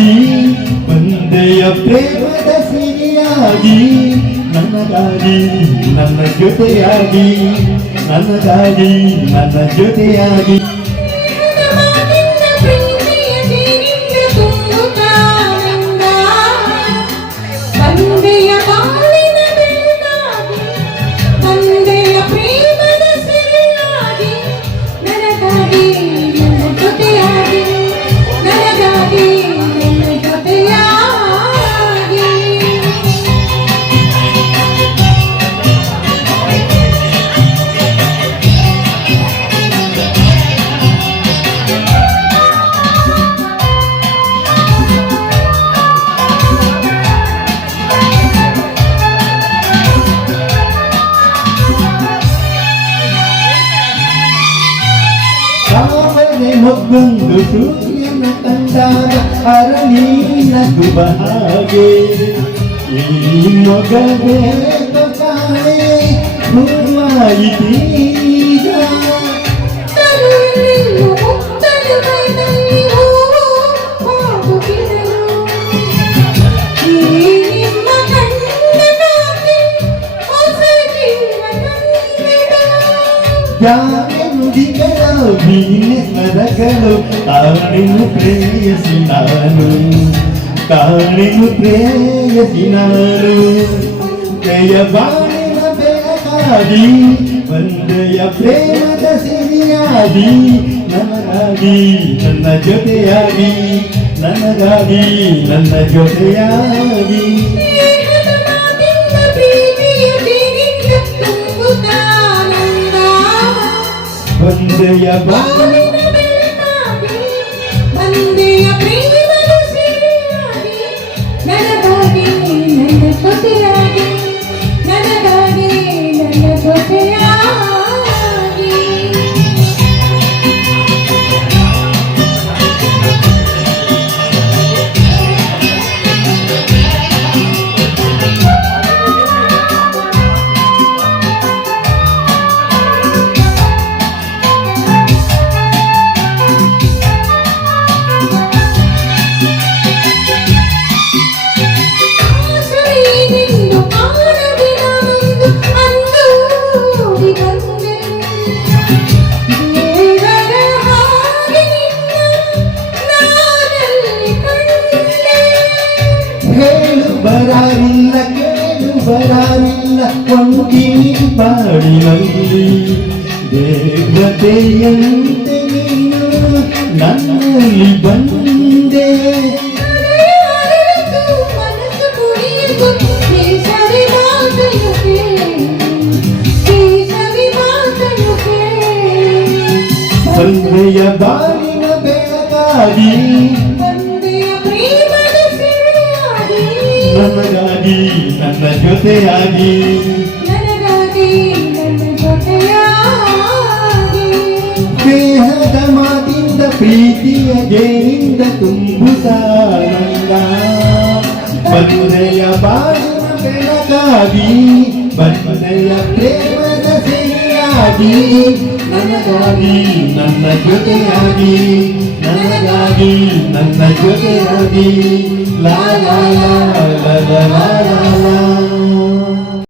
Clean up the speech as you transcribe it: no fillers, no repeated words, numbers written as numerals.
ಜೊತೆಯಾಗಿ ಒಂದೆಯ ಪ್ರೇಮದ ಸಿರಿಯಾಗಿ ನನಗಾಗಿ ನನ್ನ ಜೊತೆಯಾಗಿ ನನಗಾಗಿ ನನ್ನ ಜೊತೆಯಾಗಿ ಮೊಗ್ಗೊಂದು ಸೂರ್ಯನ ಕಂಡಾಗ ಅರಳಿನ ಗುಬ ಹಾಗೆ ಈ ಮೊಗವೇ ಕಾಣೆ ಹೂವಾಯಿತೀಗ ನುಡಿಗಳು ಬೀನೆ ಸ್ವರಗಳು ಕಾಣೆನು ಪ್ರೇಯಸಿ ನಾನು ಕಾಣೆನು ಪ್ರೇಯಸಿ ನಾನು ಜಯ ಬಾಣಿನ ಬೆಳಕಾಗಿ ಒಂದೆಯ ಪ್ರೇಮದ ಸಿರಿಯಾಗಿ ನನಗಾಗಿ ನನ್ನ ಜೊತೆಯಾಗಿ ನನಗಾಗಿ ನನ್ನ ಜೊತೆಯಾಗಿ ಒಂದೆಯ ಬಾಣಿನ ಬೆಳಕಾಗಿ ಒಂದೆಯ ಪ್ರೇಮದ ಸಿರಿಯಾಗಿ ನನಗಾಗಿ ನನ್ನ ಜೊತೆಯಾಗಿ ನನಗಾಗಿ ನನ್ನ ಜೊತೆಯಾಗಿ ಬರಾರಿಲ್ಲ ಕೇಳು ಬರಾರಿಲ್ಲ ಒಂಟಿ ಪಾಡಿನಲ್ಲಿ ದೇವತೆಯಂತೆ ನೀನು ನನ್ನಲ್ಲಿ ಬಂದೆ ಸಂಧ್ಯೆಯ ಬಾಳಿನ ಬೆಳಕಾಗಿ ನನಗಾಗಿ ನನ್ನ ಜೊತೆಯಾಗಿ ನನಗಾಗಿ ನನ್ನ ಜೊತೆಯಾಗಿ ಸ್ನೇಹದ ಮಾತಿಂದ ಪ್ರೀತಿಯ ಜೇನಿಂದ ತುಂಬುತ್ತಾನಂದ ಬಂದೆಯ ಬಾಳಿನ ಬೆಳಕಾಗಿ ಬಂದೆಯ ಪ್ರೇಮದ ಸಿರಿಯಾಗಿ ನನಗಾಗಿ ನನ್ನ ಜೊತೆಯಾಗಿ ನನಗಾಗಿ ನನ್ನ ಜೊತೆಯಾಗಿ ಲಾ ಲಾ ಲಾ